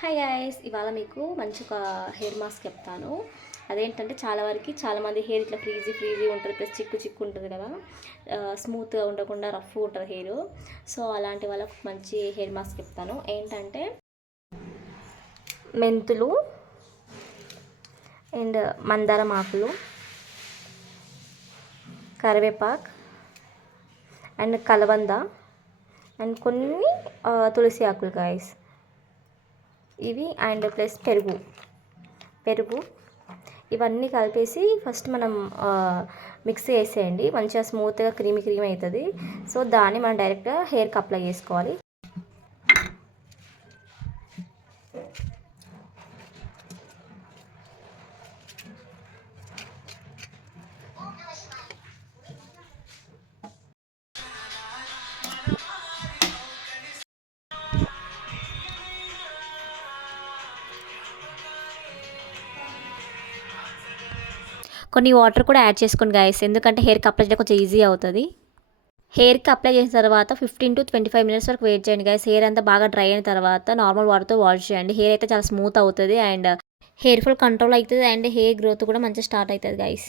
Hi guys, ఇవాళ మీకు మంచి ఒక హెయిర్ మాస్క్ చెప్తాను. అదేంటంటే చాలామంది హెయిర్ ఇట్లా ఫ్రీజీ ఉంటుంది, ప్లస్ చిక్కు ఉంటుంది కదా, స్మూత్గా ఉండకుండా రఫ్ ఉంటుంది హెయిర్. సో అలాంటి వాళ్ళకు మంచి హెయిర్ మాస్క్ చెప్తాను. ఏంటంటే మెంతులు అండ్ మందారం ఆకులు, కరివేపాకు అండ్ కలబంద అండ్ కొన్ని తులసి ఆకులు గాయస్, ఇవి అండ్ ప్లస్ పెరుగు ఇవన్నీ కలిపేసి ఫస్ట్ మనం మిక్సీ వేసేయండి. మంచిగా స్మూత్గా క్రీమీ అవుతుంది. సో దాన్ని మనం డైరెక్ట్గా హెయిర్కి అప్లై చేసుకోవాలి. కొన్ని వాటర్ కూడా యాడ్ చేసుకోండి గైస్, ఎందుకంటే హెయిర్కి అప్లై చేయడం కొంచెం ఈజీ అవుతుంది. హెయిర్కి అప్లై చేసిన తర్వాత 15 to 25 minutes వరకు వెయిట్ చేయండి గైస్. హెయిర్ అంతా బాగా డ్రై అయిన తర్వాత నార్మల్ వాటర్తో వాష్ చేయండి. హెయిర్ అయితే చాలా స్మూత్ అవుతుంది అండ్ హెయిర్ ఫాల్ కంట్రోల్ అవుతుంది అండ్ హెయిర్ గ్రోత్ కూడా మంచిగా స్టార్ట్ అవుతుంది గైస్.